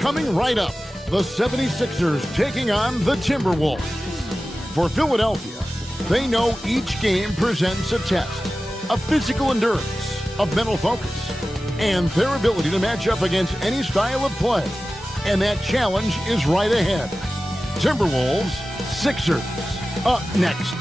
Coming right up, the 76ers taking on the Timberwolves. For Philadelphia, they know each game presents a test of physical endurance, of mental focus, and their ability to match up against any style of play. And that challenge is right ahead. Timberwolves, Sixers, up next.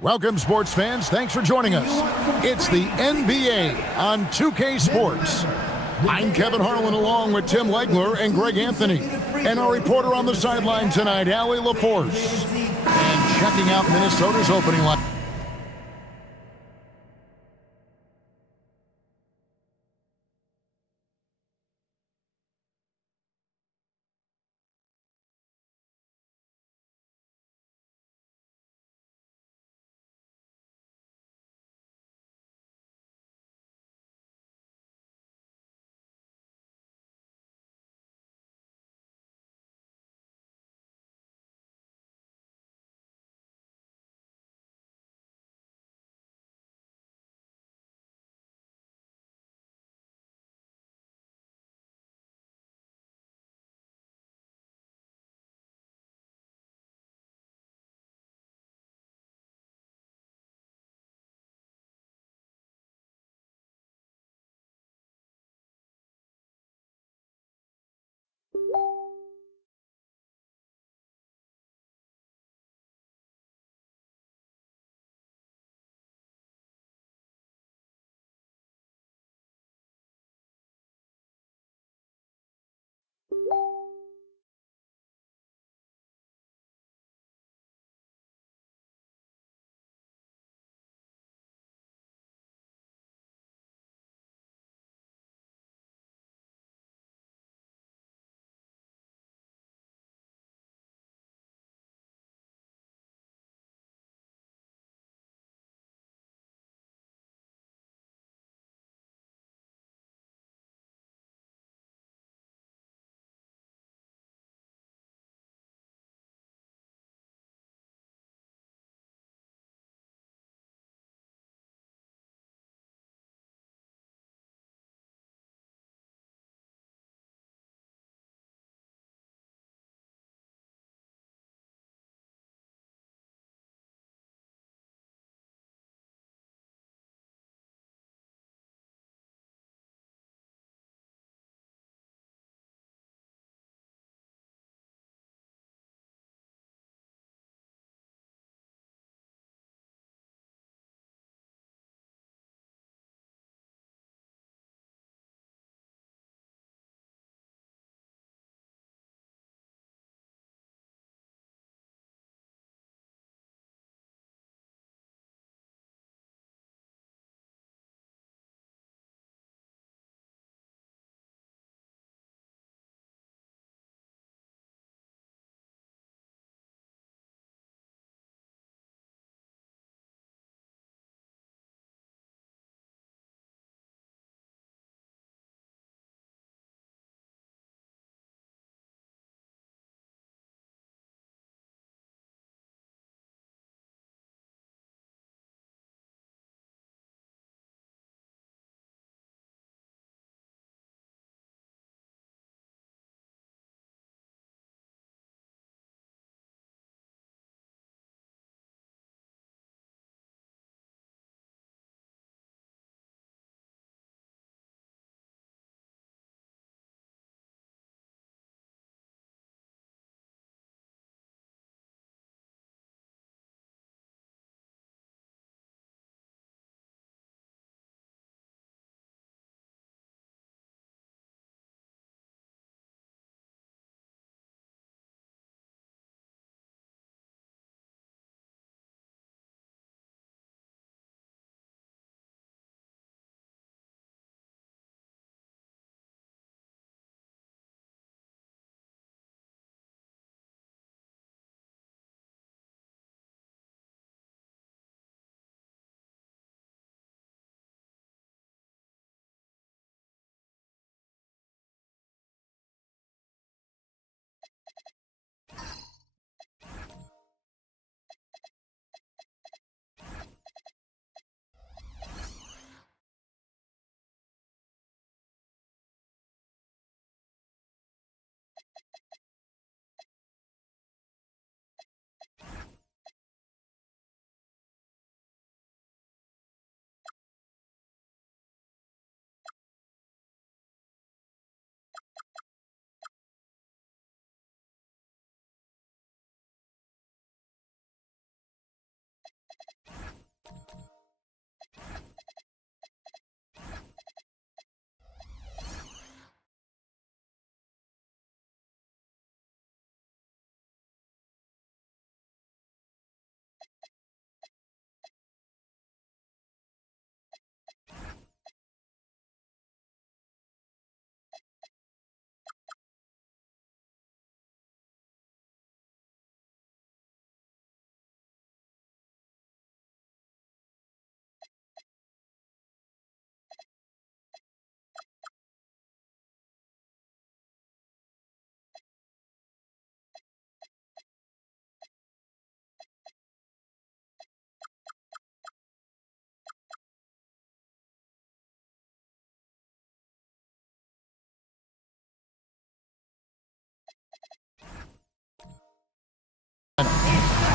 Welcome, sports fans. Thanks for joining us. It's the NBA on 2K Sports. I'm Kevin Harlan along with Tim Legler and Greg Anthony. And our reporter on the sideline tonight, Allie LaForce. And checking out Minnesota's opening line.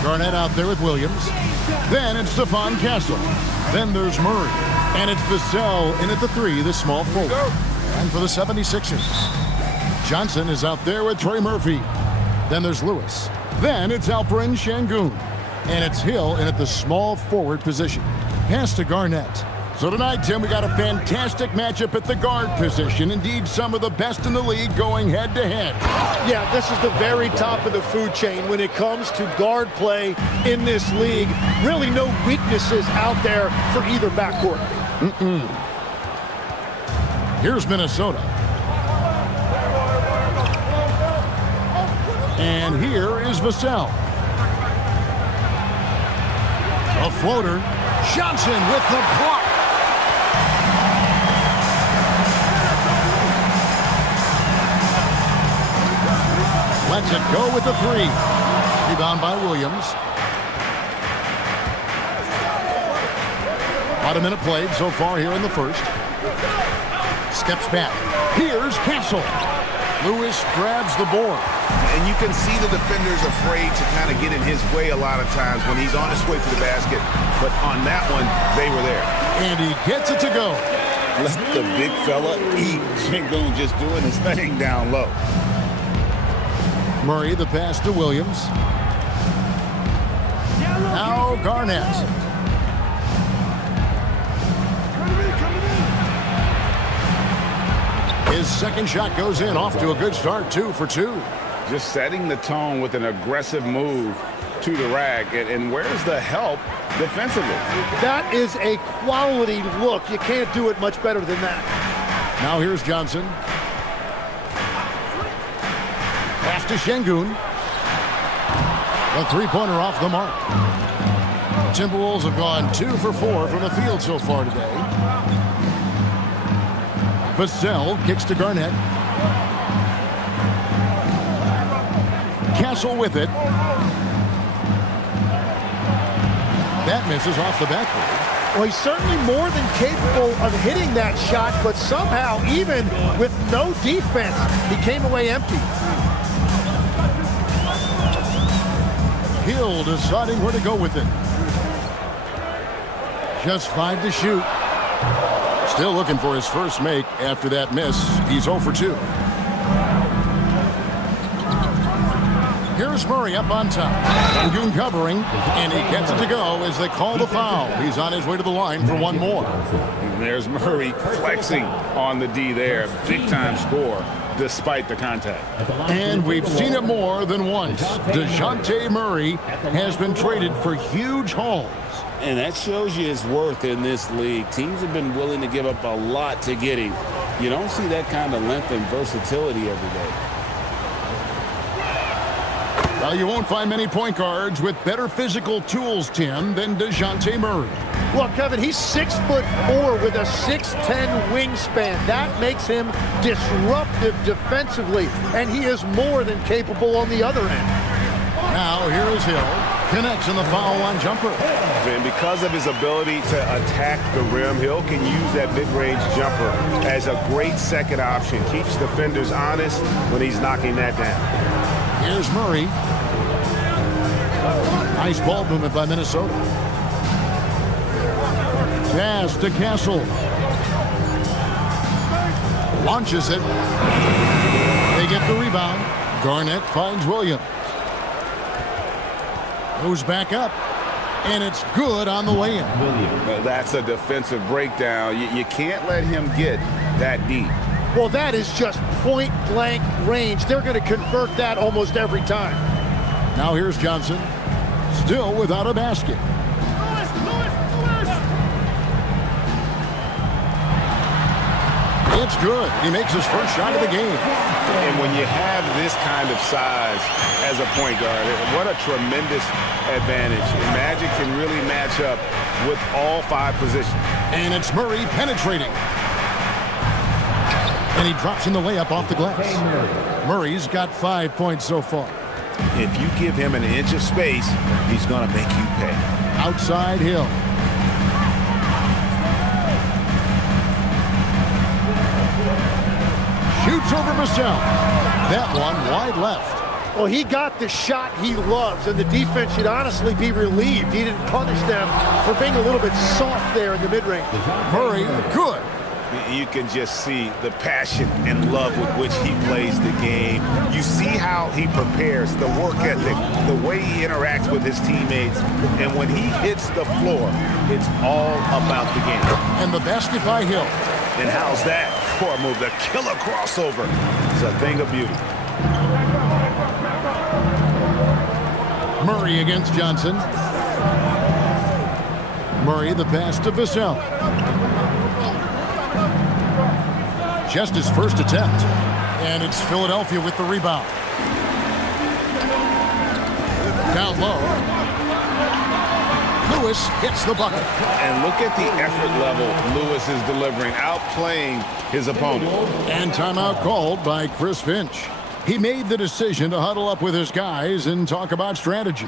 Garnett out there with Williams. Then it's Stephon Castle. Then there's Murray. And it's Vassell in at the 3, the small forward. And for the 76ers, Johnson is out there with Trey Murphy. Then there's Lewis. Then it's Alperen Şengün. And it's Hill in at the small forward position. Pass to Garnett. So tonight, Tim, we got a fantastic matchup at the guard position. Indeed, some of the best in the league going head-to-head. Yeah, this is the very top of the food chain when it comes to guard play in this league. Really no weaknesses out there for either backcourt. Here's Minnesota. And here is Vassell. A floater. Johnson with the block. Lets it go with the 3. Rebound by Williams. About a minute played so far here in the first. Steps back. Here's Castle. Lewis grabs the board. And you can see the defender's afraid to kind of get in his way a lot of times when he's on his way to the basket. But on that one, they were there. And he gets it to go. Let the big fella eat. Şengün just doing his thing down low. Murray, the pass to Williams. Now Garnett. His second shot goes in, off to a good start, 2 for 2. Just setting the tone with an aggressive move to the rack. And where's the help defensively? That is a quality look. You can't do it much better than that. Now here's Johnson. Pass to Şengün. The three-pointer off the mark. The Timberwolves have gone 2 for 4 from the field so far today. Vassell kicks to Garnett. Castle with it. That misses off the backboard. Well, he's certainly more than capable of hitting that shot, but somehow, even with no defense, he came away empty. Hill deciding where to go with it. Just 5 to shoot. Still looking for his first make after that miss. He's 0 for 2. Here's Murray up on top. Şengün covering, and he gets it to go as they call the foul. He's on his way to the line for one more. And there's Murray flexing on the D there. Big-time score despite the contact. And we've seen it more than once. DeJounte Murray has been traded for huge hauls. And that shows you his worth in this league. Teams have been willing to give up a lot to get him. You don't see that kind of length and versatility every day. Well, you won't find many point guards with better physical tools, Tim, than DeJounte Murray. Well, Kevin, he's 6'4" with a 6'10" wingspan. That makes him disruptive defensively, and he is more than capable on the other end. Now, here is Hill. Connects in the foul line jumper. And because of his ability to attack the rim, Hill can use that mid-range jumper as a great second option. Keeps defenders honest when he's knocking that down. Here's Murray. Nice ball movement by Minnesota. Pass to Castle. Launches it. They get the rebound. Garnett finds Williams. Goes back up. And it's good on the layup. That's a defensive breakdown. You can't let him get that deep. Well, that is just point-blank range. They're going to convert that almost every time. Now here's Johnson. Still without a basket. It's good. He makes his first shot of the game. And when you have this kind of size as a point guard, what a tremendous advantage. Magic can really match up with all 5 positions. And it's Murray penetrating. And he drops in the layup off the glass. Murray's got 5 points so far. If you give him an inch of space, he's going to make you pay. Outside Hill. Shoots over Vassell. That one wide left. Well, he got the shot he loves, and the defense should honestly be relieved. He didn't punish them for being a little bit soft there in the mid-range. Murray, good. You can just see the passion and love with which he plays the game. You see how he prepares, the work ethic, the way he interacts with his teammates. And when he hits the floor, it's all about the game. And the basket by Hill. And how's that for a move? The killer crossover. It's a thing of beauty. Murray against Johnson. Murray, the pass to Vassell. Just his first attempt. And it's Philadelphia with the rebound. Down low. Lewis hits the bucket. And look at the effort level Lewis is delivering, outplaying his opponent. And timeout called by Chris Finch. He made the decision to huddle up with his guys and talk about strategy.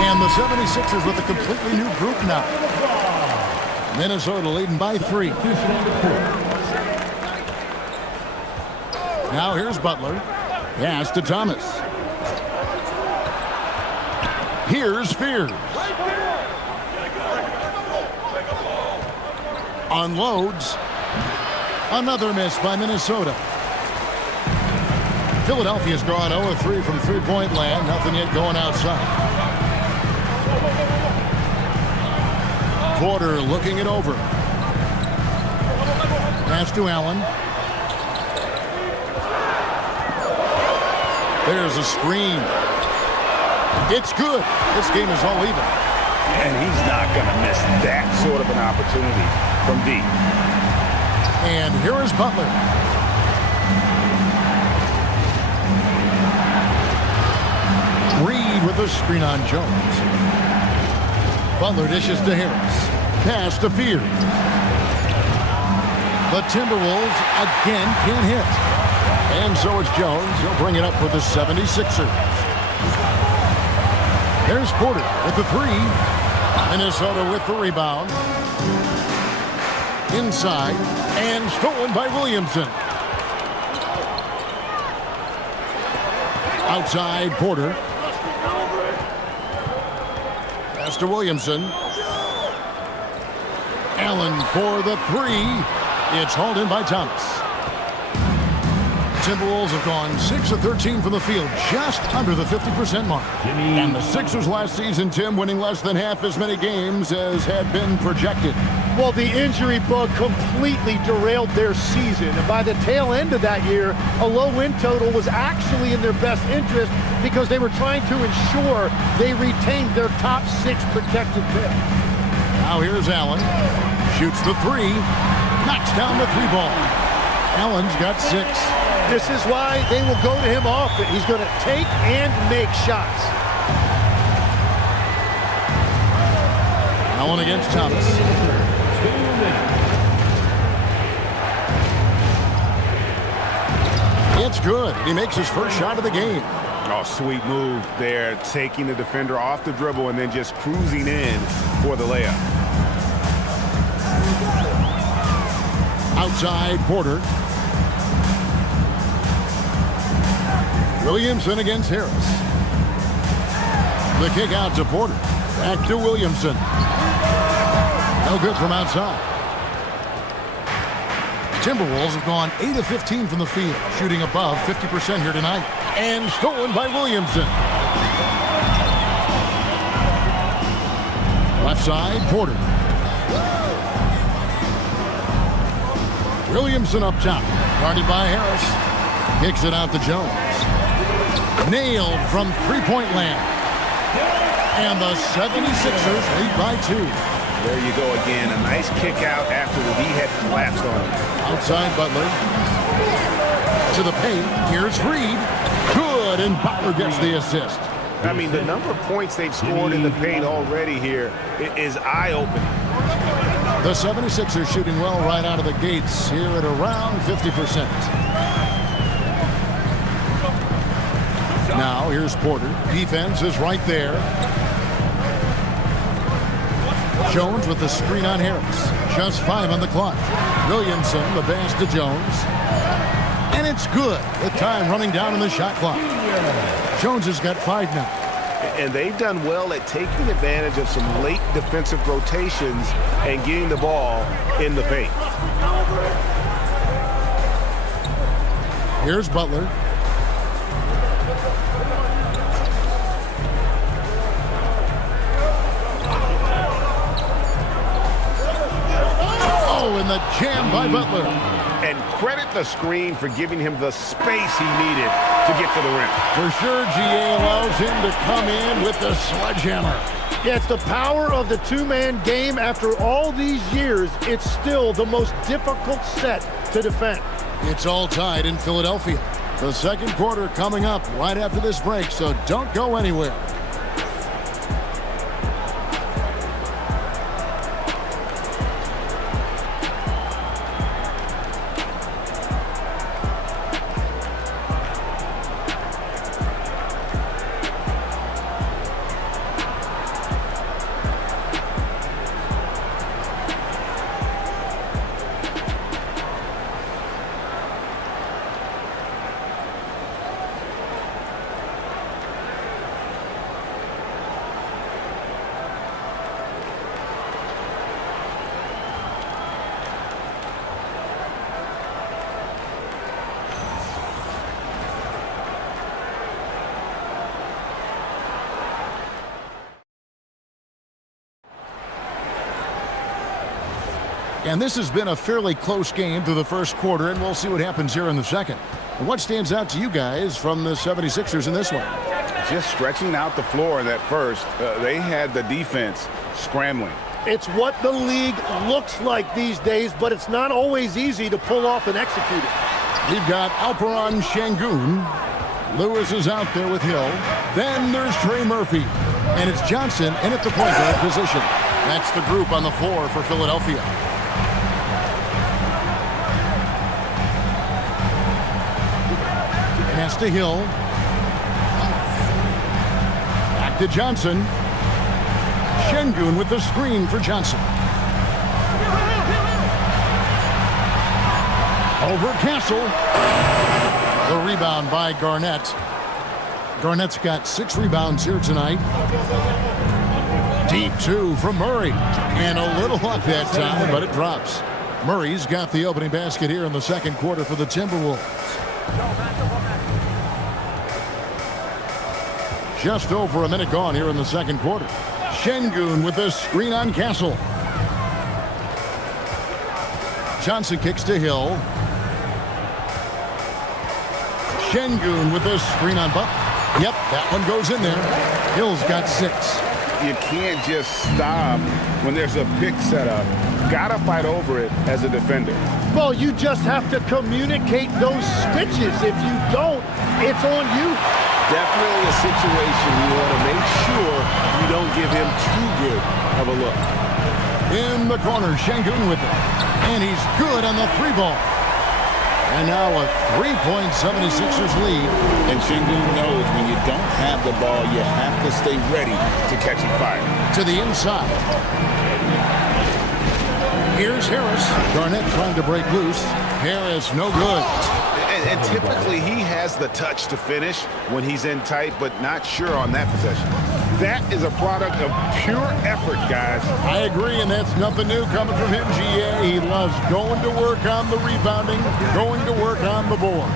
And the 76ers with a completely new group now. Minnesota leading by 3. Now here's Butler. Pass to Thomas. Here's Fears. Unloads. Another miss by Minnesota. Philadelphia's gone 0 of 3 from three-point land. Nothing yet going outside. Porter looking it over. Pass to Allen. There's a screen. It's good. This game is all even. And he's not going to miss that sort of an opportunity from deep. And here is Butler. Reed with a screen on Jones. Butler dishes to Harris. Pass to Fears. The Timberwolves again can't hit. And so it's Jones. He'll bring it up for the 76ers. There's Porter with the 3. Minnesota with the rebound. Inside. And stolen by Williamson. Outside Porter. Pass to Williamson. Allen for the 3. It's hauled in by Thomas. Timberwolves have gone 6 of 13 from the field, just under the 50% mark. And the Sixers last season, Tim, winning less than half as many games as had been projected. Well, the injury bug completely derailed their season. And by the tail end of that year, a low win total was actually in their best interest because they were trying to ensure they retained their top 6 protected pick. Now here's Allen. Shoots the 3. Knocks down the 3 ball. Allen's got 6. This is why they will go to him often. He's going to take and make shots. Allen against Thomas. It's good. He makes his first shot of the game. Oh, sweet move there, taking the defender off the dribble and then just cruising in for the layup. Outside Porter. Williamson against Harris. The kick out to Porter. Back to Williamson. No good from outside. Timberwolves have gone 8 of 15 from the field, shooting above 50% here tonight. And stolen by Williamson. Left side, Porter. Williamson up top, guarded by Harris. Kicks it out to Jones. Nailed from three-point land. And the 76ers lead by 2. There you go again. A nice kick out after the D had collapsed on him. Outside Butler. To the paint. Here's Reed. Good, and Butler gets the assist. I mean, the number of points they've scored in the paint already here is eye-opening. The 76ers shooting well right out of the gates here at around 50%. Now here's Porter. Defense is right there. Jones with the screen on Harris. Just 5 on the clock. Williamson, the pass to Jones. And it's good with time running down on the shot clock. Jones has got 5 now. And they've done well at taking advantage of some late defensive rotations and getting the ball in the paint. Here's Butler. And the jam by Butler. And credit the screen for giving him the space he needed to get to the rim. For sure, GA allows him to come in with the sledgehammer. Yeah, it's the power of the two-man game. After all these years, it's still the most difficult set to defend. It's all tied in Philadelphia. The second quarter coming up right after this break, so don't go anywhere. And this has been a fairly close game through the first quarter, and we'll see what happens here in the second. And what stands out to you guys from the 76ers in this one? Just stretching out the floor in that first. They had the defense scrambling. It's what the league looks like these days, but it's not always easy to pull off and execute it. We've got Alperon Şengün. Lewis is out there with Hill. Then there's Trey Murphy. And it's Johnson in at the point guard position. That's the group on the floor for Philadelphia. Pass to Hill. Back to Johnson. Şengün with the screen for Johnson. Over Castle. The rebound by Garnett. Garnett's got 6 rebounds here tonight. Deep 2 from Murray. And a little luck that time, but it drops. Murray's got the opening basket here in the second quarter for the Timberwolves. Just over a minute gone here in the second quarter. Şengün with the screen on Castle. Johnson kicks to Hill. Şengün with the screen on Buck. Yep, that one goes in there. Hill's got 6. You can't just stop when there's a pick set up. Gotta fight over it as a defender. Well, you just have to communicate those switches. If you don't, it's on you. Definitely a situation you want to make sure you don't give him too good of a look. In the corner, Şengün with it. And he's good on the 3 ball. And now a 3-point 76ers lead. And Şengün knows when you don't have the ball, you have to stay ready to catch it fire. To the inside. Here's Harris. Garnett trying to break loose. Harris, no good. And typically he has the touch to finish when he's in tight, but not sure on that possession. That is a product of pure effort, guys. I agree, and that's nothing new coming from him, GA. He loves going to work on the rebounding, going to work on the board.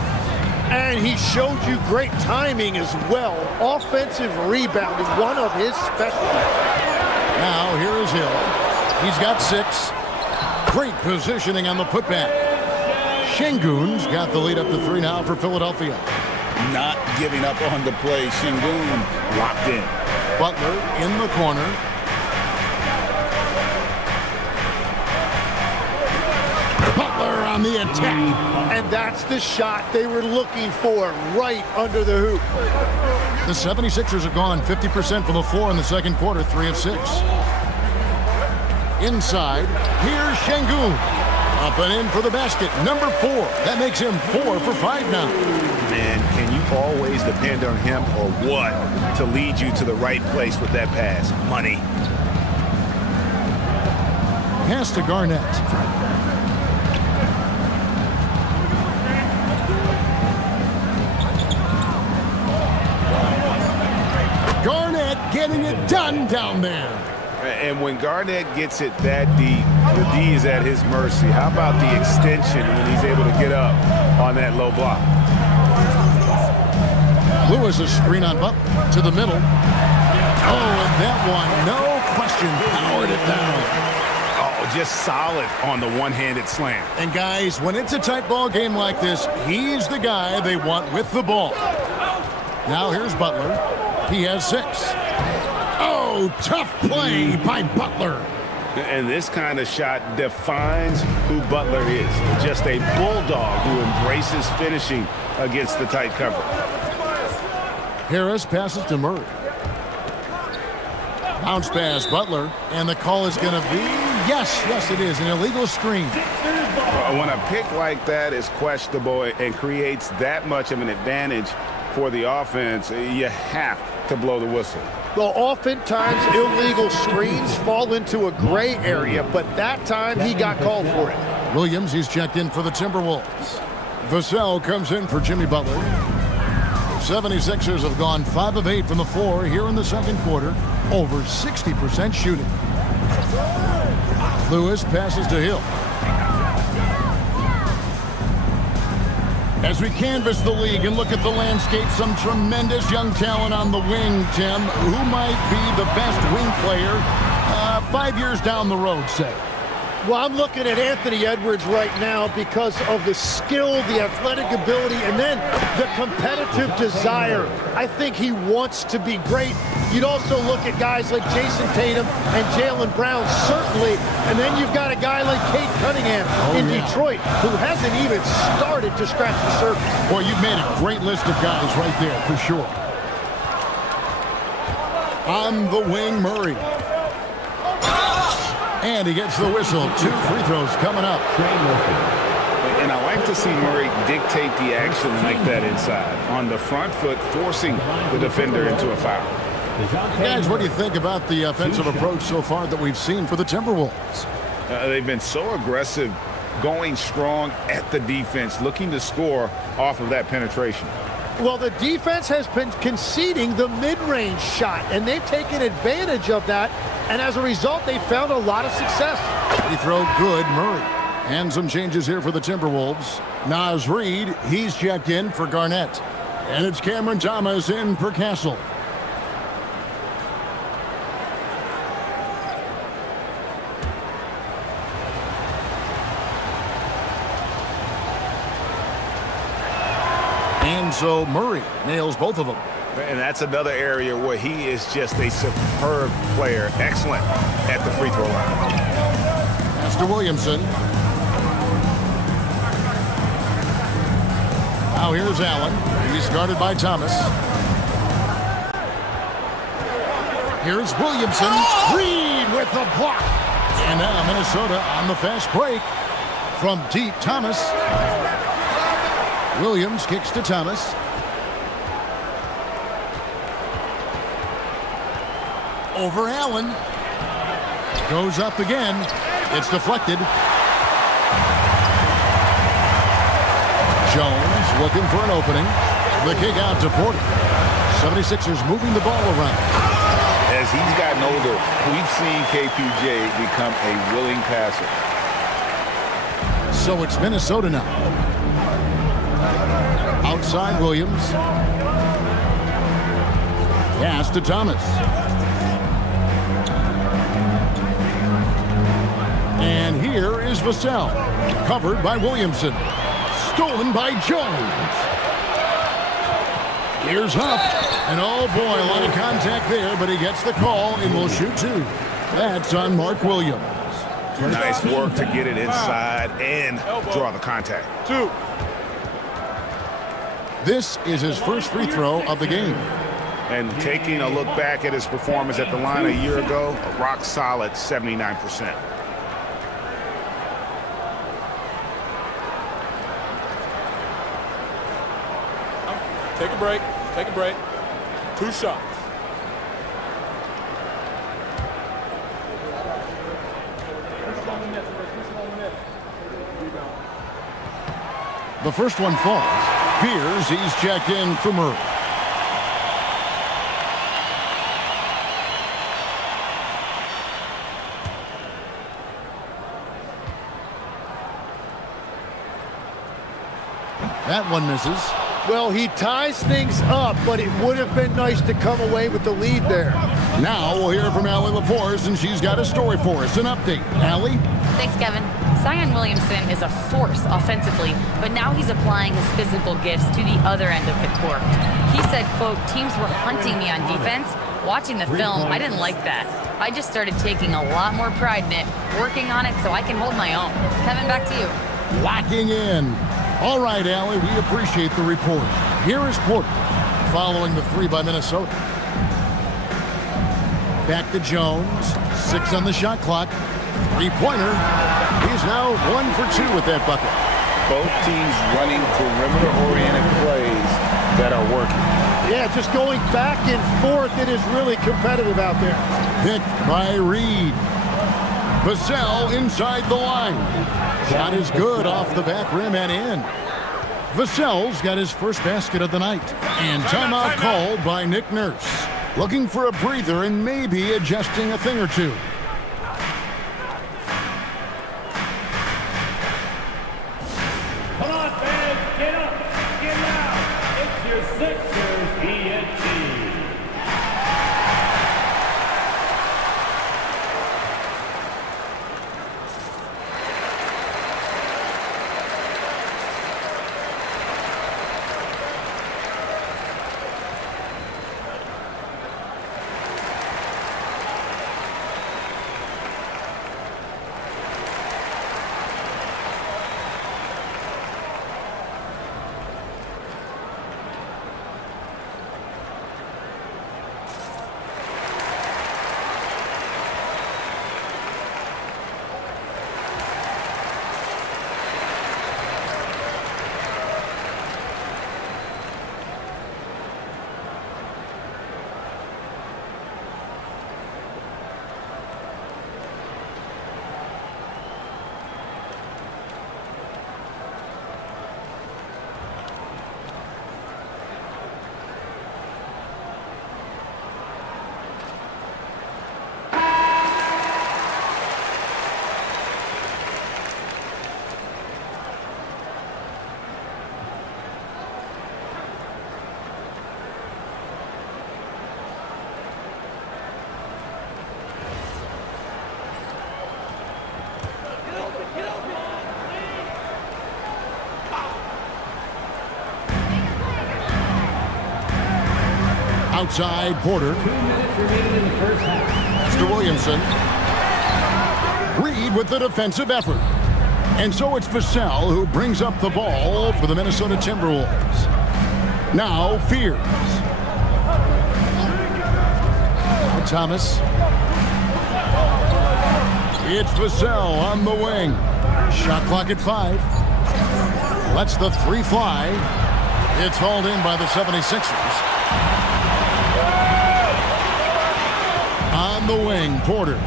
And he showed you great timing as well. Offensive rebounding, one of his specialties. Now, here is Hill. He's got 6. Great positioning on the putback. Şengün's got the lead up to 3 now for Philadelphia. Not giving up on the play. Şengün locked in. Butler in the corner. Butler on the attack. And that's the shot they were looking for, right under the hoop. The 76ers have gone 50% from the floor in the second quarter, 3 of 6. Inside, here's Şengün. Up and in for the basket, number 4. That makes him 4 for 5 now. Man, can you always depend on him or what to lead you to the right place with that pass? Money. Pass to Garnett. Garnett getting it done down there. And when Garnett gets it that deep, the D is at his mercy. How about the extension when he's able to get up on that low block? Lewis a screen on Butler to the middle. Oh, and that one, no question, powered it down. Oh, just solid on the one-handed slam. And guys, when it's a tight ball game like this, he's the guy they want with the ball. Now here's Butler. He has 6. Oh, tough play by Butler. And this kind of shot defines who Butler is. Just a bulldog who embraces finishing against the tight cover. Harris passes to Murray. Bounce pass, Butler. And the call is going to be, yes, it is, an illegal screen. When a pick like that is questionable and creates that much of an advantage for the offense, you have to blow the whistle. Well, oftentimes illegal screens fall into a gray area, but that time he got called for it. Williams, he's checked in for the Timberwolves. Vassell comes in for Jimmy Butler. The 76ers have gone 5 of 8 from the floor here in the second quarter, over 60% shooting. Lewis passes to Hill. As we canvass the league and look at the landscape, some tremendous young talent on the wing, Tim. Who might be the best wing player 5 years down the road, say? Well, I'm looking at Anthony Edwards right now because of the skill, the athletic ability, and then the competitive desire. I think he wants to be great. You'd also look at guys like Jason Tatum and Jaylen Brown, certainly. And then you've got a guy like Cade Cunningham in Detroit, who hasn't even started to scratch the surface. Boy, you've made a great list of guys right there, for sure. On the wing, Murray. And he gets the whistle. 2 free throws coming up. And I like to see Murray dictate the action like that inside. On the front foot, forcing the defender into a foul. Guys, what do you think about the offensive approach so far that we've seen for the Timberwolves? They've been so aggressive, going strong at the defense, looking to score off of that penetration. Well, the defense has been conceding the mid-range shot, and they've taken advantage of that, and as a result, they found a lot of success. Free throw good, Murray. And some changes here for the Timberwolves. Naz Reid, he's checked in for Garnett. And it's Cameron Thomas in for Castle. And so Murray nails both of them. And that's another area where he is just a superb player. Excellent at the free throw line. Pass to Williamson. Now here's Allen. He's guarded by Thomas. Here's Williamson. Reed with the block. And now Minnesota on the fast break. From deep, Thomas. Williams kicks to Thomas. Over Allen. Goes up again. It's deflected. Jones looking for an opening. The kick out to Porter. 76ers moving the ball around. as he's gotten older, we've seen KPJ become a willing passer. So it's Minnesota now. Outside Williams. Pass to Thomas. And here is Vassell. Covered by Williamson. Stolen by Jones. Here's Huff. And oh boy, a lot of contact there, but he gets the call and will shoot two. That's on Mark Williams. Nice work to get it inside and draw the contact. Two. This is his first free throw of the game. And taking a look back at his performance at the line a year ago, a rock solid 79%. Take a break. Take a break. 2 shots. The first one falls. Fears he's checked in for Murray. That one misses. Well, he ties things up, but it would have been nice to come away with the lead there. Now we'll hear from Allie LaForce, and she's got a story for us. An update. Allie? Thanks, Kevin. Zion Williamson is a force offensively, but now he's applying his physical gifts to the other end of the court. He said, quote, teams were hunting me on defense. Watching the film, I didn't like that. I just started taking a lot more pride in it, working on it so I can hold my own. Kevin, back to you. Locking in. All right, Allie, we appreciate the report. Here is Porter, following the 3 by Minnesota. Back to Jones, 6 on the shot clock. 3-pointer. He's now 1 for 2 with that bucket. Both teams running perimeter-oriented plays that are working. Yeah, just going back and forth, it is really competitive out there. Picked by Reed. Vassell inside the line. Shot is good off the back rim and in. Vassell's got his first basket of the night. And timeout called by Nick Nurse. Looking for a breather and maybe adjusting a thing or two. Come on, fans, get up, get out. It's your Sixers ENT. Outside Porter. 2 minutes remaining in the first half. Mr. Williamson. Reed with the defensive effort. And so it's Vassell who brings up the ball for the Minnesota Timberwolves. Now Fears. Now Thomas. It's Vassell on the wing. Shot clock at 5. Lets the 3 fly. It's hauled in by the 76ers. On the wing, Porter.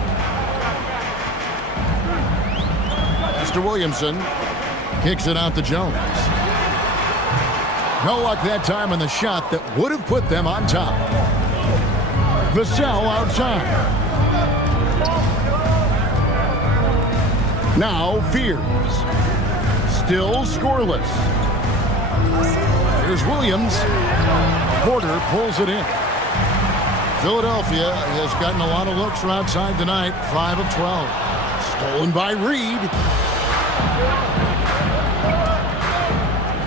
Mr. Williamson kicks it out to Jones. No luck that time on the shot that would have put them on top. Vassell outside. Now Fears. Still scoreless. Here's Williams. Porter pulls it in. Philadelphia has gotten a lot of looks from outside tonight. 5 of 12. Stolen by Reed.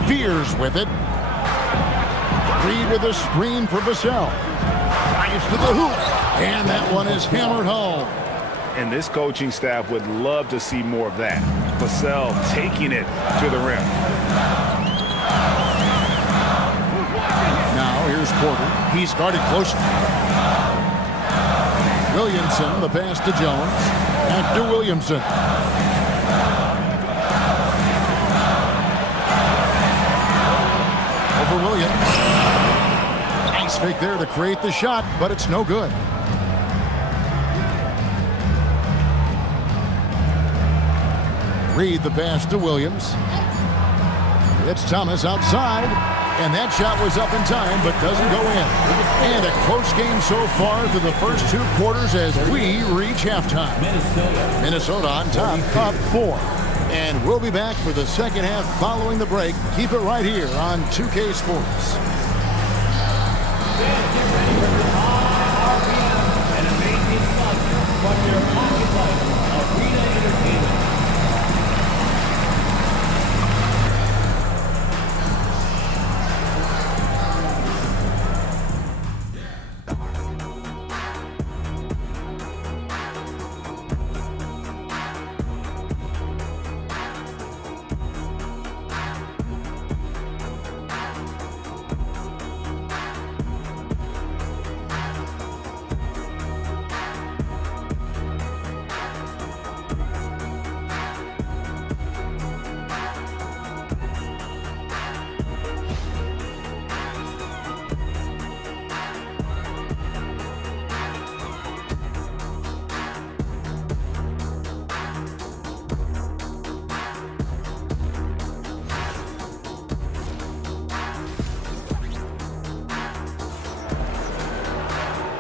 Fears with it. Reed with a screen for Vassell. Drives to the hoop. And that one is hammered home. And this coaching staff would love to see more of that. Vassell taking it to the rim. Now here's Porter. He's guarded closely. Williamson, the pass to Jones. Back to Williamson. Over Williams. Nice fake there to create the shot, but it's no good. Reed the pass to Williams. It's Thomas outside, and that shot was up in time but doesn't go in. And a close game so far through the first 2 quarters as we reach halftime. Minnesota on top, up 4. And we'll be back for the second half following the break. Keep it right here on 2K Sports. An amazing sponsor from your pocket life, Arena Entertainment.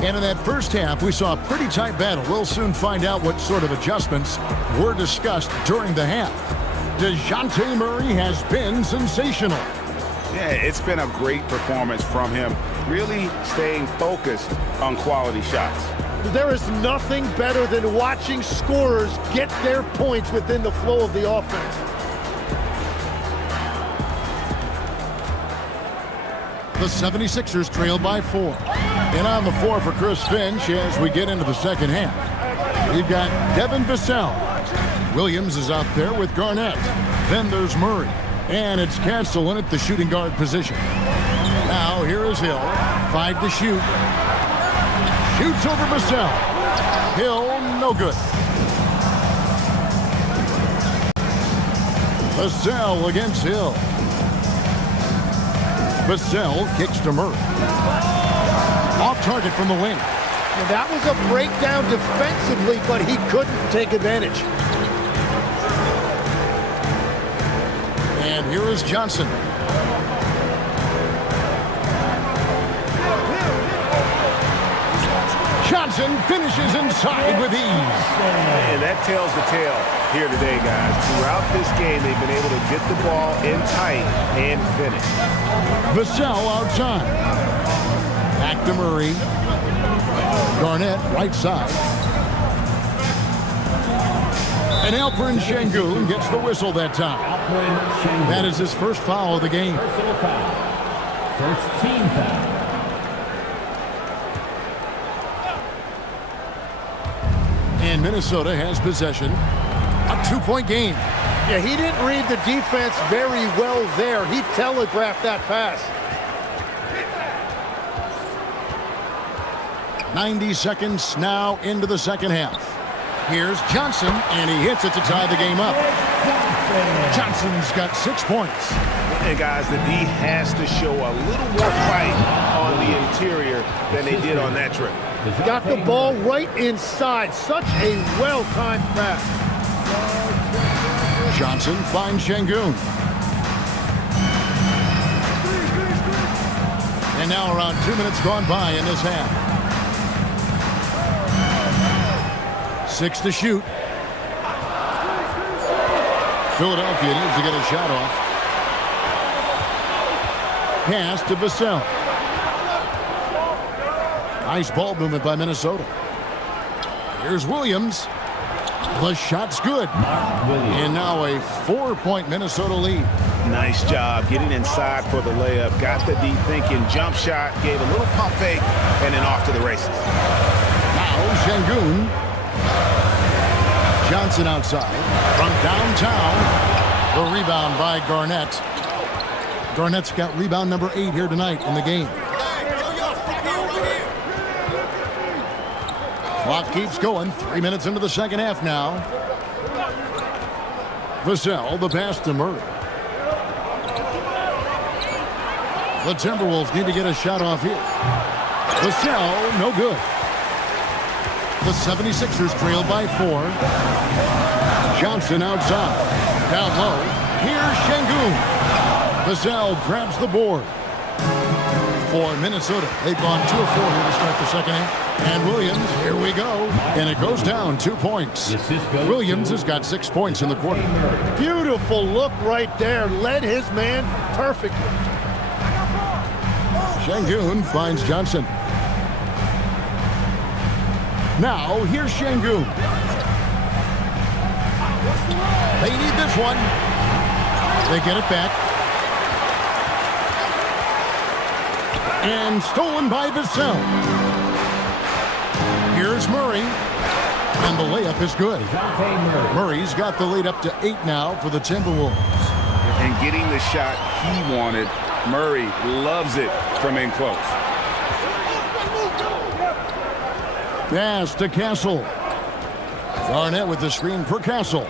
And in that first half, we saw a pretty tight battle. We'll soon find out what sort of adjustments were discussed during the half. DeJounte Murray has been sensational. Yeah, it's been a great performance from him, really staying focused on quality shots. There is nothing better than watching scorers get their points within the flow of the offense. The 76ers trail by 4. And on the floor for Chris Finch as we get into the second half. We've got Devin Vassell. Williams is out there with Garnett. Then there's Murray. And it's Castle in at the shooting guard position. Now here is Hill. 5 to shoot. Shoots over Vassell. Hill, no good. Vassell against Hill. Vassell kicks to Murray. Off target from the wing. And that was a breakdown defensively, but he couldn't take advantage. And here is Johnson. Johnson finishes inside with ease. And that tells the tale here today, guys. Throughout this game, they've been able to get the ball in tight and finish. Vassell outside. Back to Murray. Garnett, right side. And Alperen Şengün gets the whistle that time. That is his first foul of the game. Personal foul. First team foul. And Minnesota has possession. A 2-point game. Yeah, he didn't read the defense very well there. He telegraphed that pass. 90 seconds now into the second half. Here's Johnson, and he hits it to tie the game up. Johnson's got 6 points. And guys, the D has to show a little more fight on the interior than they did on that trip. Got the ball right inside. Such a well-timed pass. Johnson finds Şengün. And now around 2 minutes gone by in this half. 6 to shoot. Philadelphia needs to get a shot off. Pass to Vassell. Nice ball movement by Minnesota. Here's Williams. The shot's good. And now a 4-point Minnesota lead. Nice job getting inside for the layup. Got the D thinking. Jump shot. Gave a little pump fake. And then off to the races. Now Şengün. Johnson outside. From downtown. The rebound by Garnett. Garnett's got rebound number 8 here tonight in the game. Clock keeps going. 3 minutes into the second half now. Vassell, the pass to Murray. The Timberwolves need to get a shot off here. Vassell, no good. The 76ers trail by 4. Johnson outside. Down low. Here's Şengün. Vassell grabs the board. For Minnesota, they've gone 2 of 4 here to start the second half. And Williams, here we go. And it goes down 2 points. Williams has got 6 points in the quarter. Beautiful look right there. Led his man perfectly. Şengün finds Johnson. Now, here's Şengün. They need this one. They get it back. And stolen by Vassell. Here's Murray. And the layup is good. Murray's got the lead up to 8 now for the Timberwolves. And getting the shot he wanted. Murray loves it from in close. Pass to Castle. Garnett with the screen for Castle.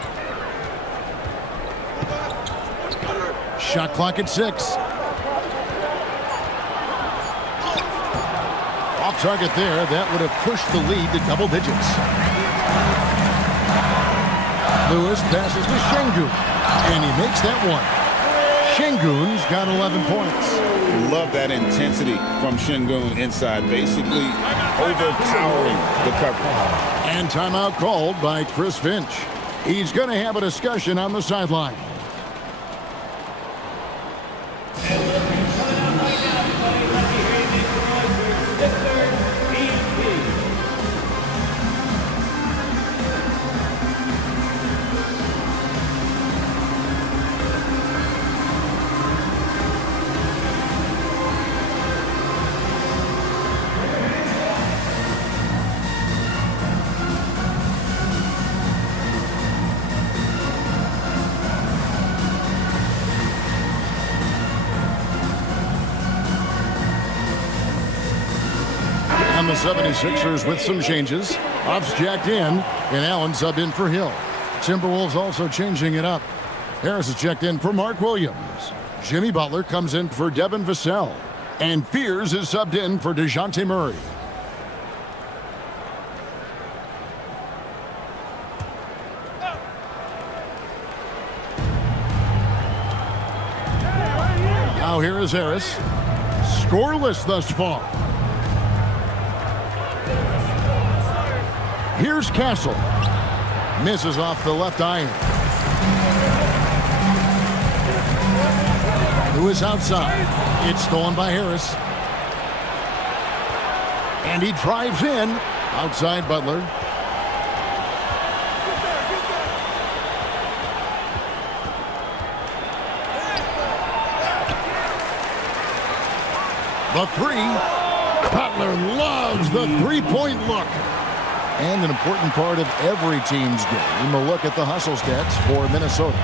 Shot clock at 6. Off target there. That would have pushed the lead to double digits. Lewis passes to Şengün. And he makes that one. Şengün's got 11 points. Love that intensity from Şengün inside, basically overpowering the coverage. And timeout called by Chris Finch. He's going to have a discussion on the sideline. And the 76ers with some changes. Off's jacked in, and Allen subbed in for Hill. Timberwolves also changing it up. Harris is checked in for Mark Williams. Jimmy Butler comes in for Devin Vassell. And Fears is subbed in for DeJounte Murray. Now here is Harris. Scoreless thus far. Here's Castle. Misses off the left iron. Lewis outside. It's stolen by Harris. And he drives in. Outside Butler. The 3. Butler loves the three-point look. And an important part of every team's game, a look at the hustle stats for Minnesota.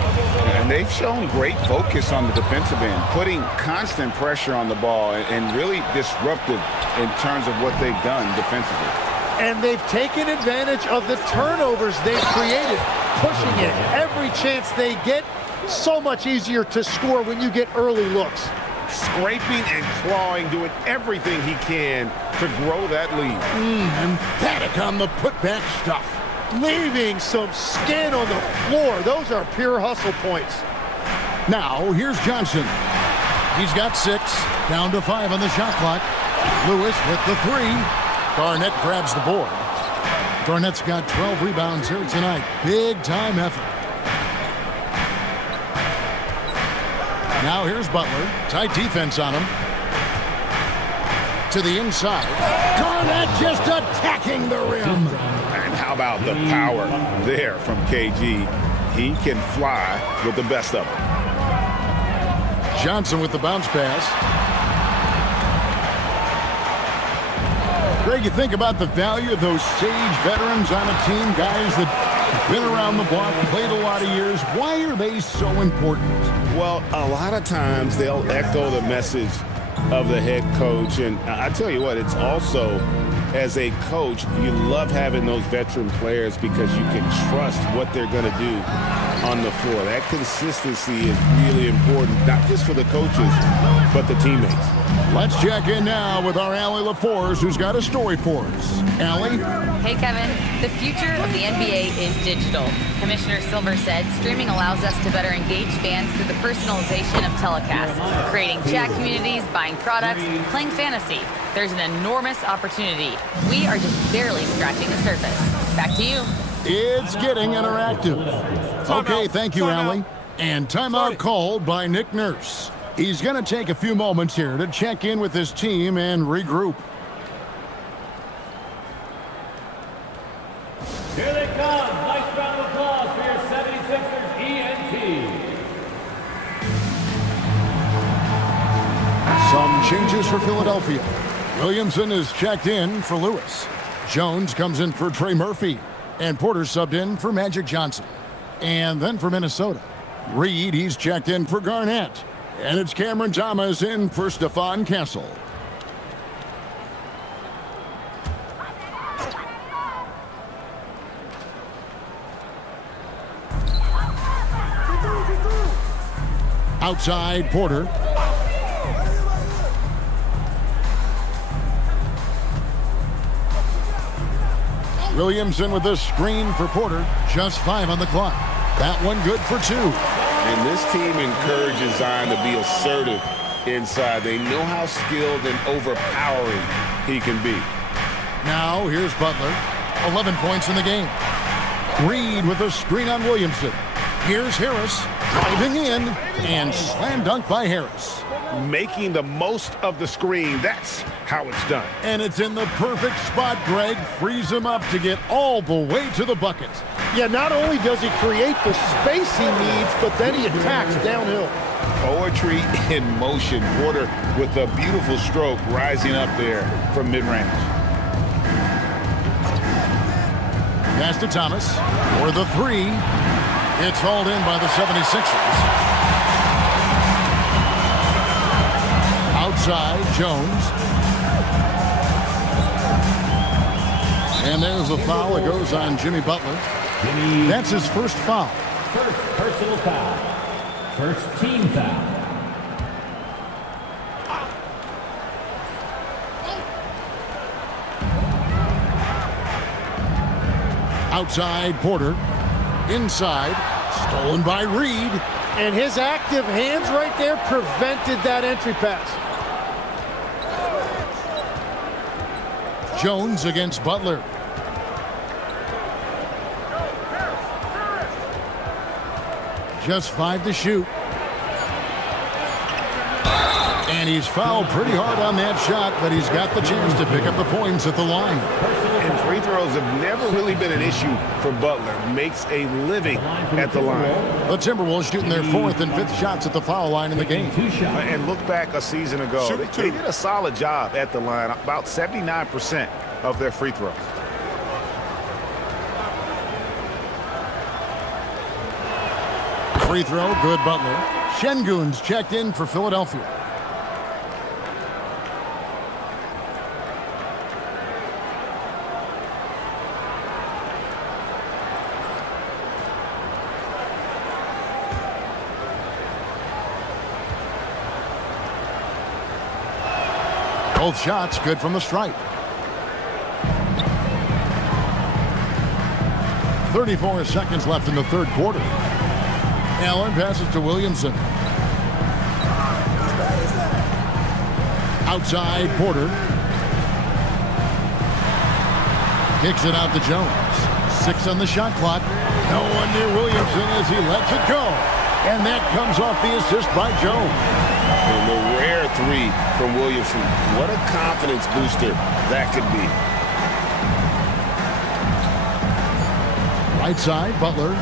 And they've shown great focus on the defensive end, putting constant pressure on the ball and really disruptive in terms of what they've done defensively. And they've taken advantage of the turnovers they've created, pushing it every chance they get. So much easier to score when you get early looks. Scraping and clawing, doing everything he can to grow that lead. Emphatic on the putback stuff. Leaving some skin on the floor. Those are pure hustle points. Now, here's Johnson. He's got 6, down to 5 on the shot clock. Lewis with the 3. Garnett grabs the board. Garnett's got 12 rebounds here tonight. Big time effort. Now here's Butler. Tight defense on him. To the inside. Garnett just attacking the rim. And how about the power there from KG? He can fly with the best of them. Johnson with the bounce pass. Greg, you think about the value of those sage veterans on a team, guys that have been around the block, played a lot of years. Why are they so important? Well, a lot of times they'll echo the message of the head coach. And I tell you what, it's also, as a coach, you love having those veteran players because you can trust what they're going to do on the floor. That consistency is really important, not just for the coaches, but the teammates. Let's check in now with our Allie LaForce, who's got a story for us. Allie? Hey, Kevin. The future of the NBA is digital. Commissioner Silver said streaming allows us to better engage fans through the personalization of telecasts, creating chat communities, buying products, playing fantasy. There's an enormous opportunity. We are just barely scratching the surface. Back to you. It's getting interactive. Okay, thank you, Allie. And timeout called by Nick Nurse. He's going to take a few moments here to check in with his team and regroup. Here they come. Nice round of applause for your 76ers ENT. Some changes for Philadelphia. Williamson is checked in for Lewis. Jones comes in for Trey Murphy. And Porter subbed in for Magic Johnson. And then for Minnesota, Reed, he's checked in for Garnett. And it's Cameron Thomas in for Stephon Castle. Outside, Porter. Williamson with a screen for Porter. Just 5 on the clock. That one good for 2. And this team encourages Zion to be assertive inside. They know how skilled and overpowering he can be. Now here's Butler. 11 points in the game. Reed with a screen on Williamson. Here's Harris driving in and slam dunk by Harris. Making the most of the screen. That's how it's done. And it's in the perfect spot, Greg. Frees him up to get all the way to the bucket. Yeah, not only does he create the space he needs, but then he attacks downhill. Poetry in motion. Porter with a beautiful stroke rising up there from mid-range. Pass to Thomas for the 3. It's hauled in by the 76ers. Outside, Jones. And there's a foul that goes on Jimmy Butler. That's his first foul. First personal foul. First team foul. Outside, Porter. Inside, stolen by Reed. And his active hands right there prevented that entry pass. Jones against Butler. Just 5 to shoot. And he's fouled pretty hard on that shot, but he's got the chance to pick up the points at the line. And free throws have never really been an issue for Butler. Makes a living at the line. The Timberwolves shooting their 4th and 5th shots at the foul line in the game. And look back a season ago. They did a solid job at the line. About 79% of their free throws. Free throw, good Butler. Şengün's checked in for Philadelphia. Both shots good from the stripe. 34 seconds left in the third quarter. Allen passes to Williamson. Outside, Porter. Kicks it out to Jones. 6 on the shot clock. No one near Williamson as he lets it go. And that comes off the assist by Jones. And the rare 3 from Williamson. What a confidence booster that could be. Right side, Butler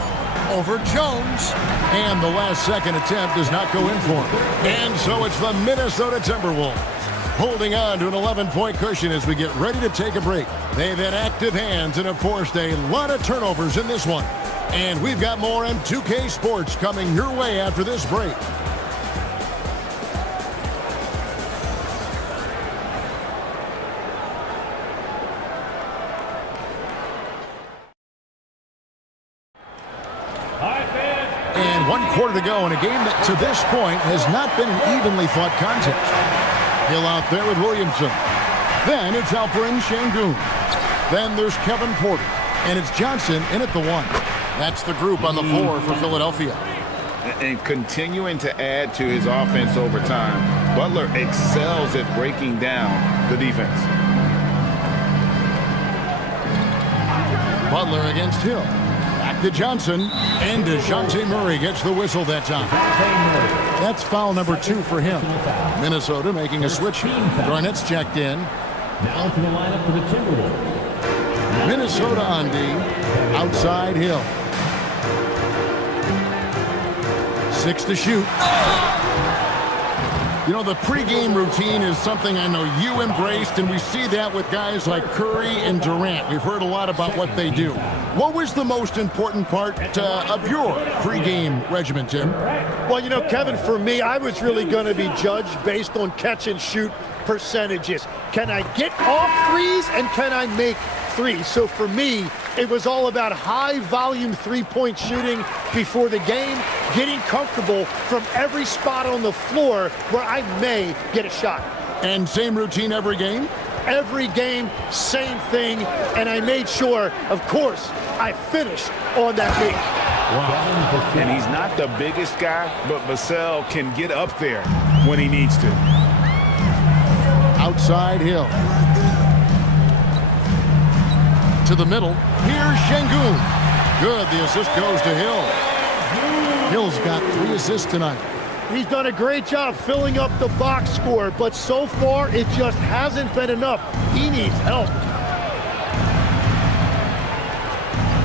over Jones. And the last second attempt does not go in for him. And so it's the Minnesota Timberwolves holding on to an 11-point cushion as we get ready to take a break. They've had active hands and have forced a lot of turnovers in this one. And we've got more M2K Sports coming your way after this break. And 1 quarter to go in a game that to this point has not been an evenly fought contest. Hill out there with Williamson. Then it's Alperen Şengün. Then there's Kevin Porter. And it's Johnson in at the 1. That's the group on the floor for Philadelphia. And continuing to add to his offense over time, Butler excels at breaking down the defense. Butler against Hill. Back to Johnson. And DeJounte Murray gets the whistle that time. That's foul number 2 for him. Minnesota making a switch. Garnett's checked in. Now to the lineup for the Timberwolves. Minnesota on D. Outside Hill. 6 to shoot. You know, the pregame routine is something I know you embraced, and we see that with guys like Curry and Durant. We've heard a lot about what they do. What was the most important part of your pregame regimen, Tim? Well, you know, Kevin, for me, I was really going to be judged based on catch and shoot percentages. Can I get off threes and can I make threes? So for me, it was all about high volume 3-point shooting before the game, getting comfortable from every spot on the floor where I may get a shot. And same routine every game? Every game, same thing, and I made sure, of course, I finished on that week. Wow. And he's not the biggest guy, but Vassell can get up there when he needs to. Outside Hill. To the middle. Here's Şengün. Good. The assist goes to Hill. Hill's got 3 assists tonight. He's done a great job filling up the box score, but so far it just hasn't been enough. He needs help.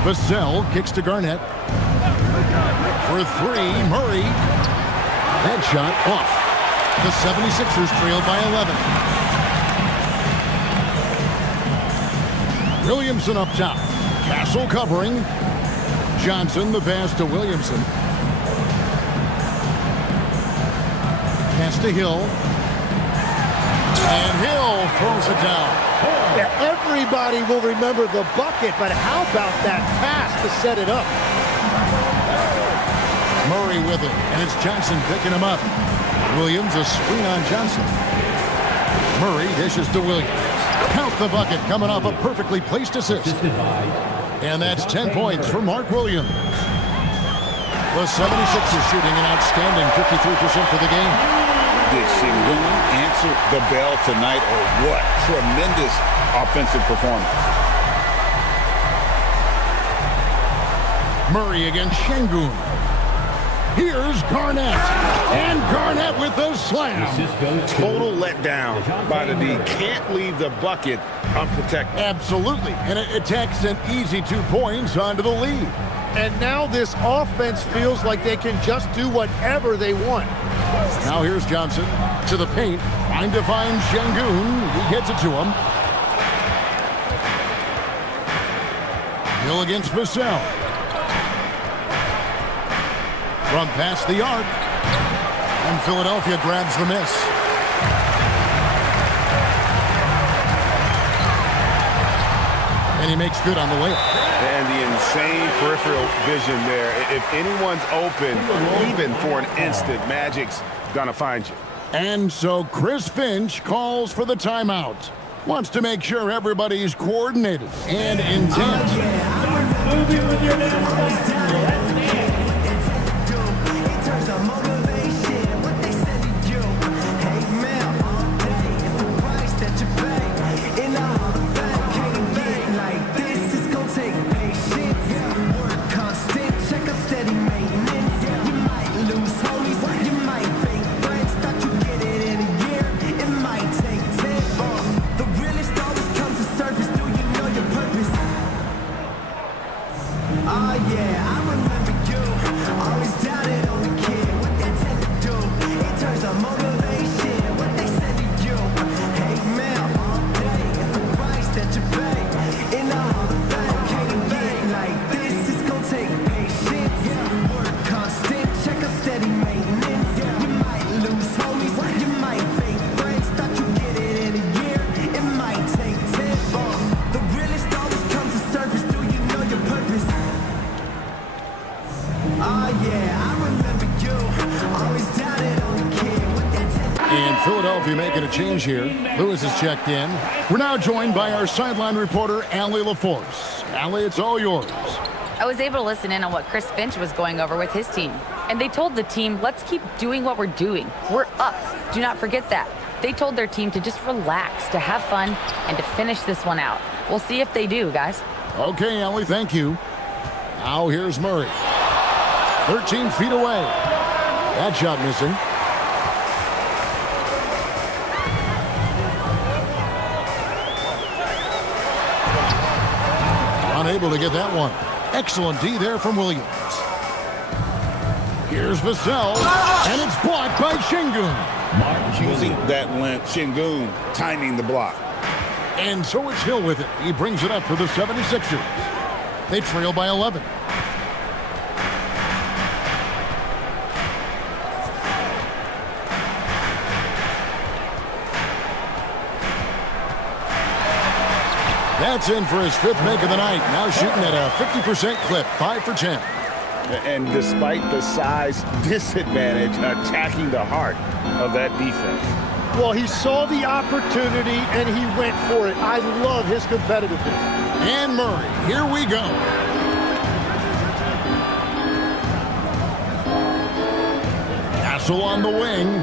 Vassell kicks to Garnett. For 3, Murray. That shot off. The 76ers trail by 11. Williamson up top. Castle covering. Johnson the pass to Williamson. Pass to Hill. And Hill throws it down. Yeah, everybody will remember the bucket, but how about that pass to set it up? Murray with it, and it's Johnson picking him up. Williams a screen on Johnson. Murray dishes to Williams. Count the bucket coming off a perfectly placed assist. And that's 10 points for Mark Williams. The 76ers shooting an outstanding 53% for the game. Did Şengün answer the bell tonight or what? Tremendous offensive performance. Murray against Şengün. Here's Garnett. And Garnett with the slam. Total letdown by the D. Can't leave the bucket unprotected. Absolutely. And it takes an easy 2 points onto the lead. And now this offense feels like they can just do whatever they want. Now here's Johnson to the paint. Trying to find Şengün. He gets it to him. Hill against Vassell. From past the arc. And Philadelphia grabs the miss. And he makes good on the layup. And the insane peripheral vision there. If anyone's open, even for an instant, Magic's gonna find you. And so Chris Finch calls for the timeout. Wants to make sure everybody's coordinated and intent. Moving with your next touchdown. Let's dance. a change here. Lewis is checked in. We're now joined by our sideline reporter, Allie LaForce. Allie, it's all yours. I was able to listen in on what Chris Finch was going over with his team. And they told the team, let's keep doing what we're doing. We're up. Do not forget that. They told their team to just relax, to have fun, and to finish this one out. We'll see if they do, guys. Okay, Allie, thank you. Now here's Murray. 13 feet away. That shot missing. Unable to get that one. Excellent D there from Williams. Here's Vassell, and it's blocked by Şengün. Using that length, Şengün timing the block. And so it's Hill with it. He brings it up for the 76ers. They trail by 11. That's in for his 5th make of the night. Now shooting at a 50% clip, 5 for 10. And despite the size disadvantage, attacking the heart of that defense. Well, he saw the opportunity and he went for it. I love his competitiveness. And Murray, here we go. Castle on the wing,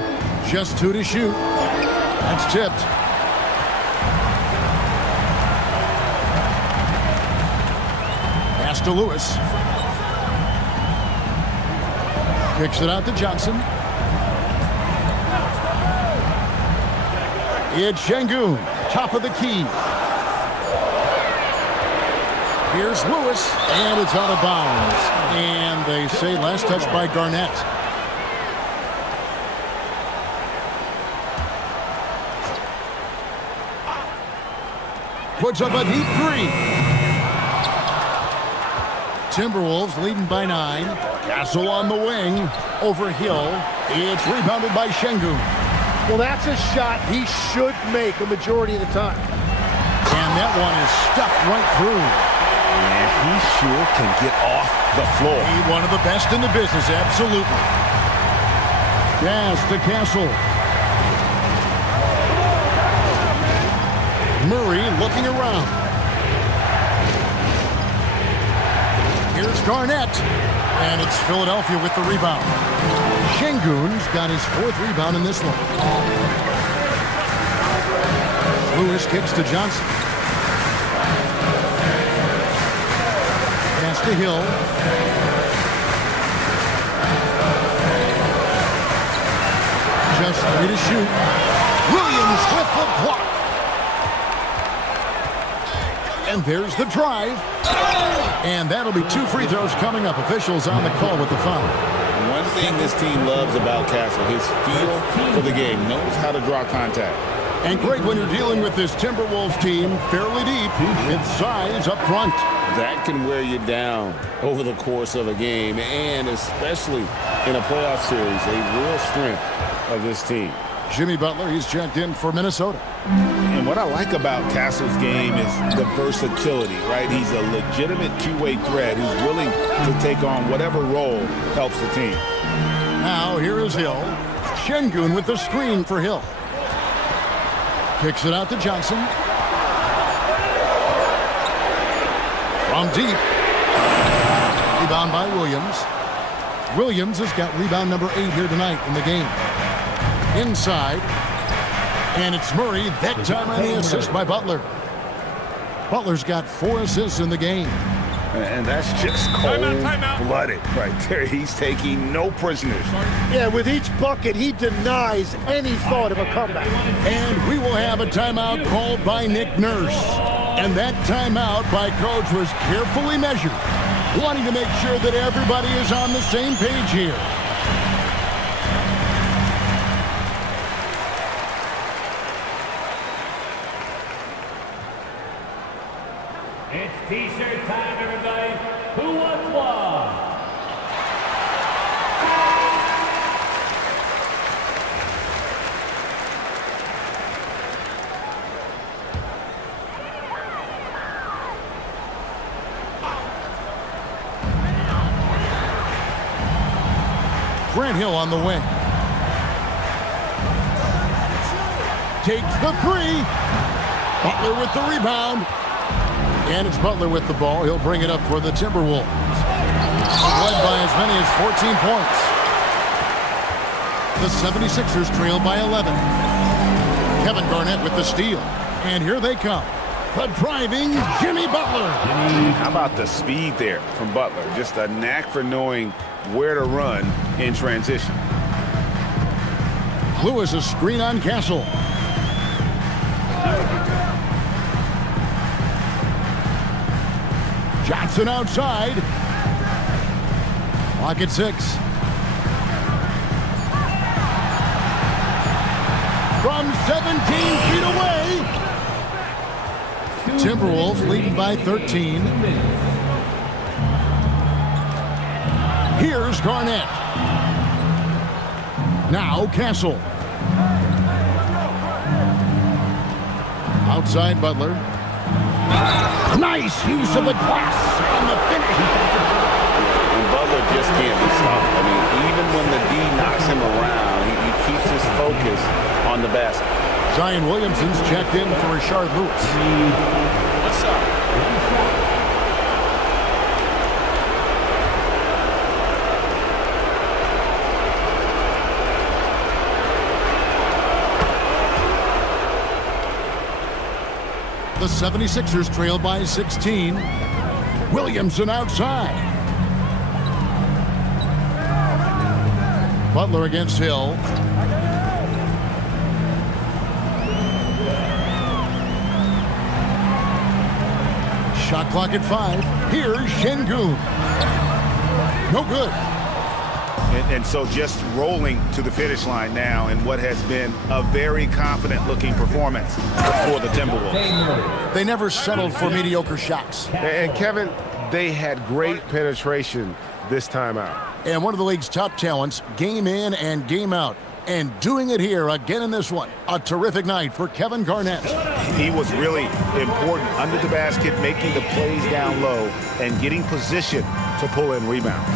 just 2 to shoot. That's tipped. Pass to Lewis. Kicks it out to Johnson. It's Şengün, top of the key. Here's Lewis, and it's out of bounds. And they say last touch by Garnett. Puts up a deep 3. Timberwolves leading by 9. Castle on the wing. Over Hill. It's rebounded by Şengün. Well, that's a shot he should make a majority of the time. And that one is stuck right through. And he sure can get off the floor. He's one of the best in the business, absolutely. Pass to Castle. Murray looking around. Here's Garnett. And it's Philadelphia with the rebound. Şengün's got his 4th rebound in this one. Lewis kicks to Johnson. Pass to Hill. Just 3 to shoot. Williams with the block. And there's the drive. And that'll be 2 free throws coming up. Officials on the call with the foul. One thing this team loves about Castle, his feel for the game, knows how to draw contact. And Greg, when you're dealing with this Timberwolves team, fairly deep, with size up front. That can wear you down over the course of a game, and especially in a playoff series, a real strength of this team. Jimmy Butler, he's checked in for Minnesota. And what I like about Castle's game is the versatility, right? He's a legitimate two-way threat who's willing to take on whatever role helps the team. Now, here is Hill. Şengün with the screen for Hill. Kicks it out to Johnson. From deep. Rebound by Williams. Williams has got rebound number 8 here tonight in the game. Inside. And it's Murray, that time on the assist by Butler. Butler's got 4 assists in the game. And that's just cold-blooded right there. He's taking no prisoners. Yeah, with each bucket, he denies any thought of a comeback. And we will have a timeout called by Nick Nurse. And that timeout by Coach was carefully measured, wanting to make sure that everybody is on the same page here. It's T-shirt time, everybody. Who wants one? Grant Hill on the wing. takes the three. Butler with the rebound. And it's Butler with the ball. He'll bring it up for the Timberwolves. Led by as many as 14 points. The 76ers trail by 11. Kevin Garnett with the steal. And here they come. The driving Jimmy Butler. How about the speed there from Butler? Just a knack for knowing where to run in transition. Lewis a screen on Castle. Johnson outside. Clock at 6. From 17 feet away. Timberwolves leading by 13. Here's Garnett. Now Castle. Outside Butler. Nice use of the glass and the finish. And Butler just can't be stopped. I mean, even when the D knocks him around, he keeps his focus on the basket. Zion Williamson's checked in for Rashard Lewis. What's up? The 76ers trail by 16. Williamson outside. Butler against Hill. Shot clock at 5. Here's Şengün. No good. And so just rolling to the finish line now in what has been a very confident-looking performance for the Timberwolves. They never settled for mediocre shots. And Kevin, they had great penetration this time out. And one of the league's top talents, game in and game out. And doing it here again in this one. A terrific night for Kevin Garnett. He was really important under the basket, making the plays down low and getting position to pull in rebounds.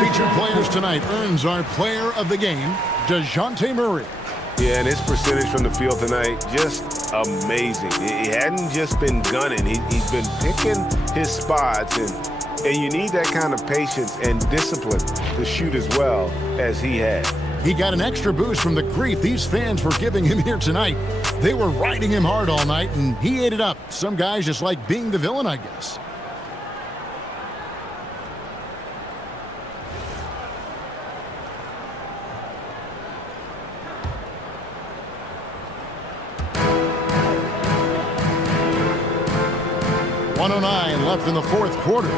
Featured players tonight earns our player of the game, DeJounte Murray. Yeah, and his percentage from the field tonight, just amazing. He hadn't just been gunning. He's been picking his spots, and you need that kind of patience and discipline to shoot as well as he had. He got an extra boost from the grief these fans were giving him here tonight. They were riding him hard all night, and he ate it up. Some guys just like being the villain, I guess. .109 left in the fourth quarter.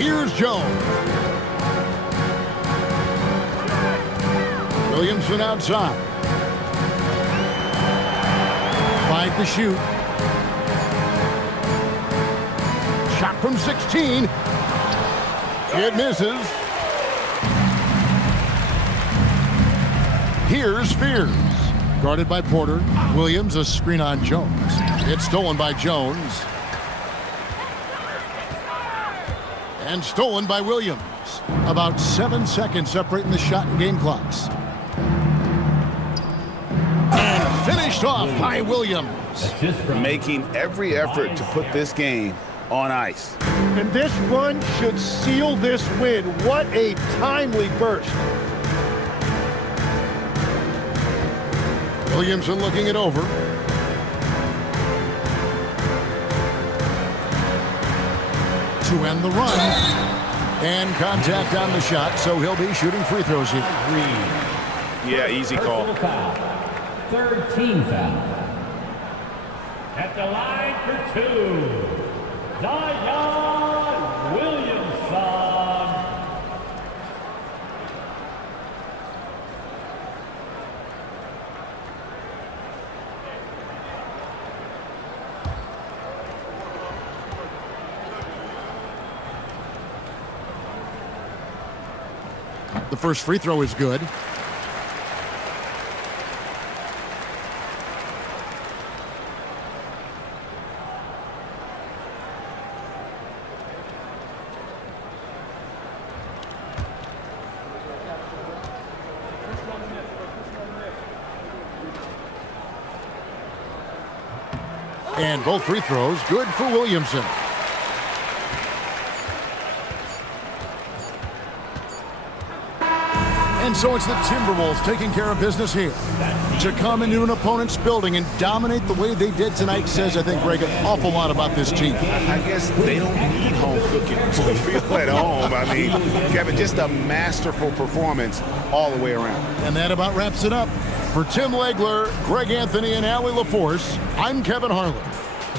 Here's Jones. Williamson outside. 5 to shoot. Shot from 16. It misses. Here's Spears. Guarded by Porter. Williams a screen on Jones. It's stolen by Jones. And stolen by Williams. About 7 seconds separating the shot and game clocks. And finished off by Williams. Making every effort to put this game on ice. And this run should seal this win. What a timely burst. Williamson looking it over. To end the run. And contact on the shot, so he'll be shooting free throws here. Yeah, easy call. Third team foul. At the line for two, Zion Williamson. The first free throw is good. And both free throws good for Williamson. And so it's the Timberwolves taking care of business here. To come into an opponent's building and dominate the way they did tonight says, I think, Greg, an awful lot about this team. I guess they don't need home cooking to feel at home. I mean, Kevin, just a masterful performance all the way around. And that about wraps it up. For Tim Legler, Greg Anthony, and Allie LaForce, I'm Kevin Harlan.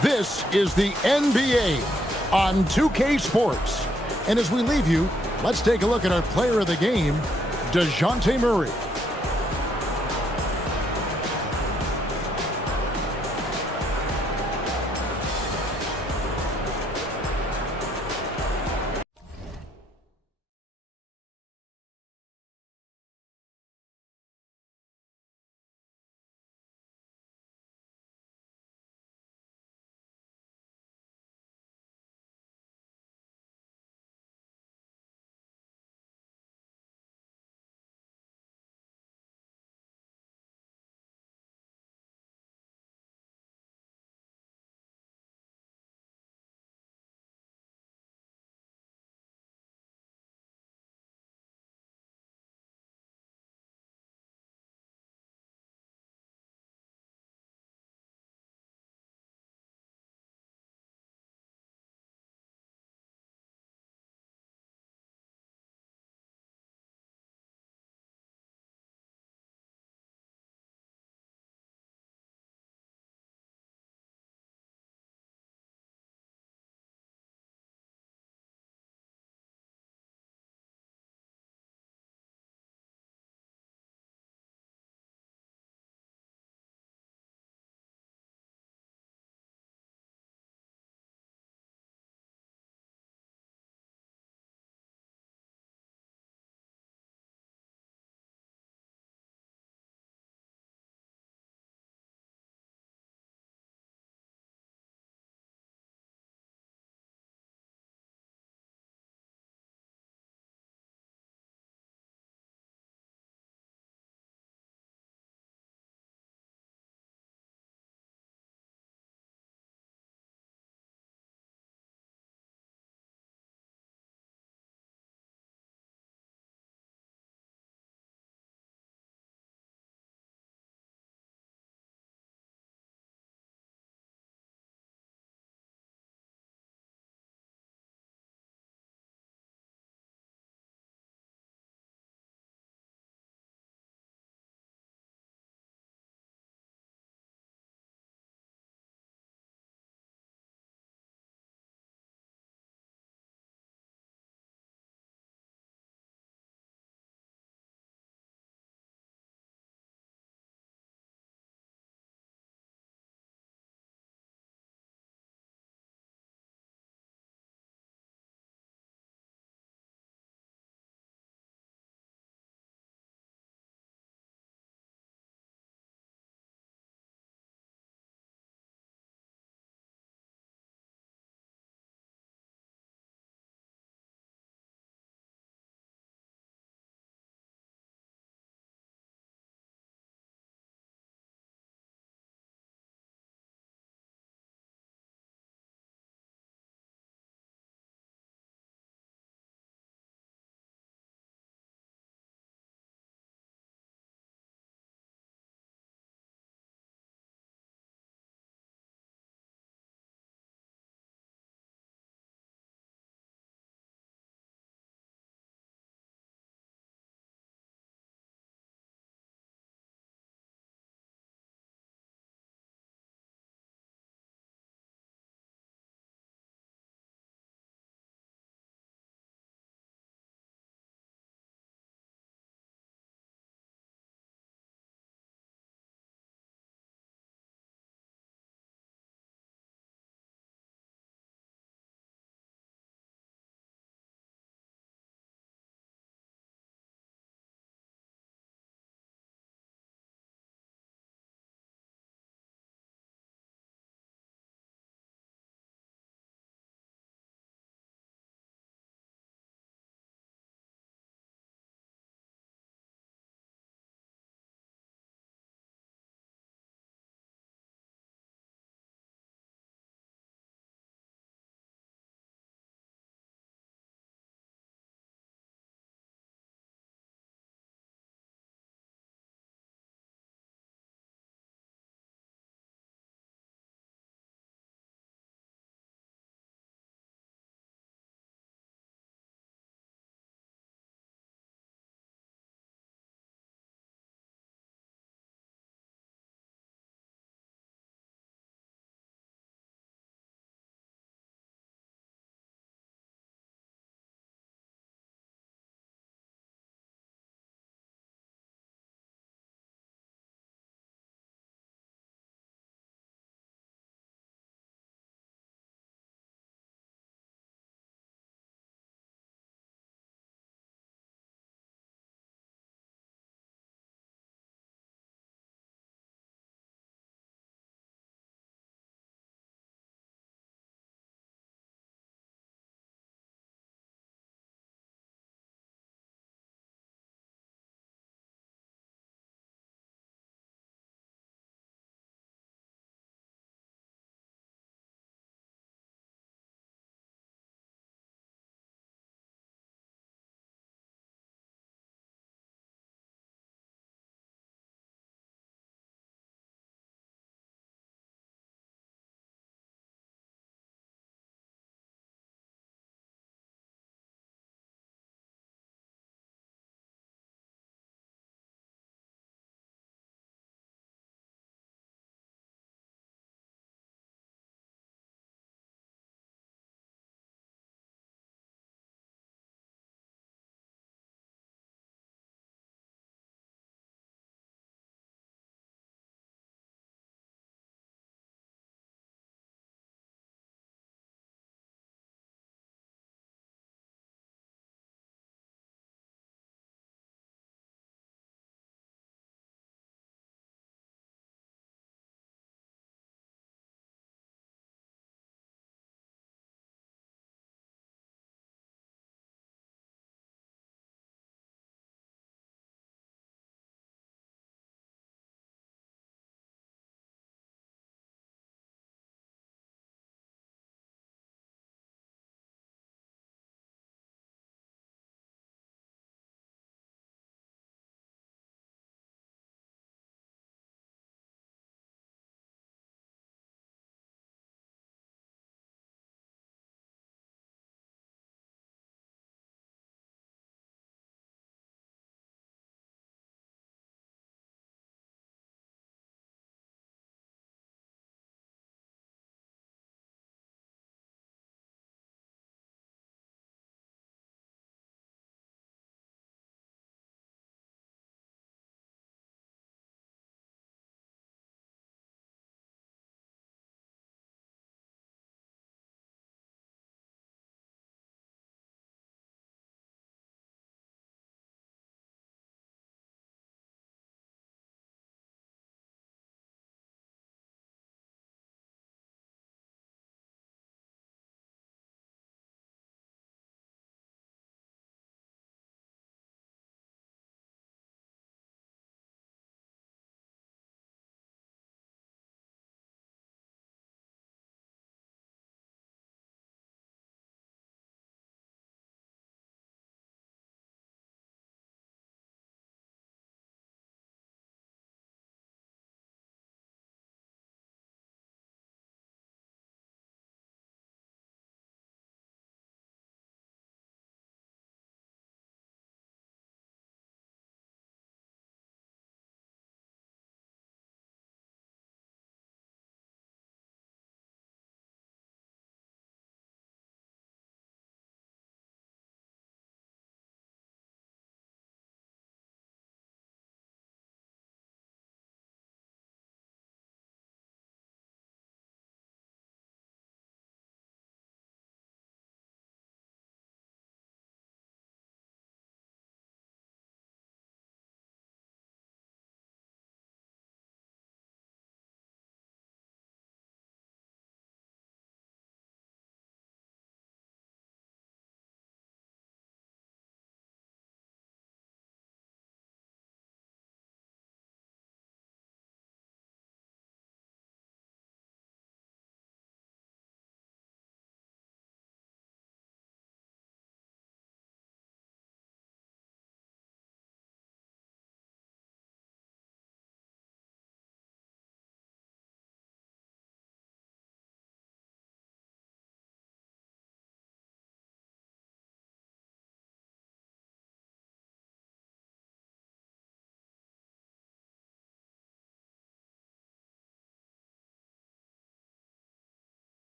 This is the NBA on 2K Sports. And as we leave you, let's take a look at our player of the game, DeJounte Murray.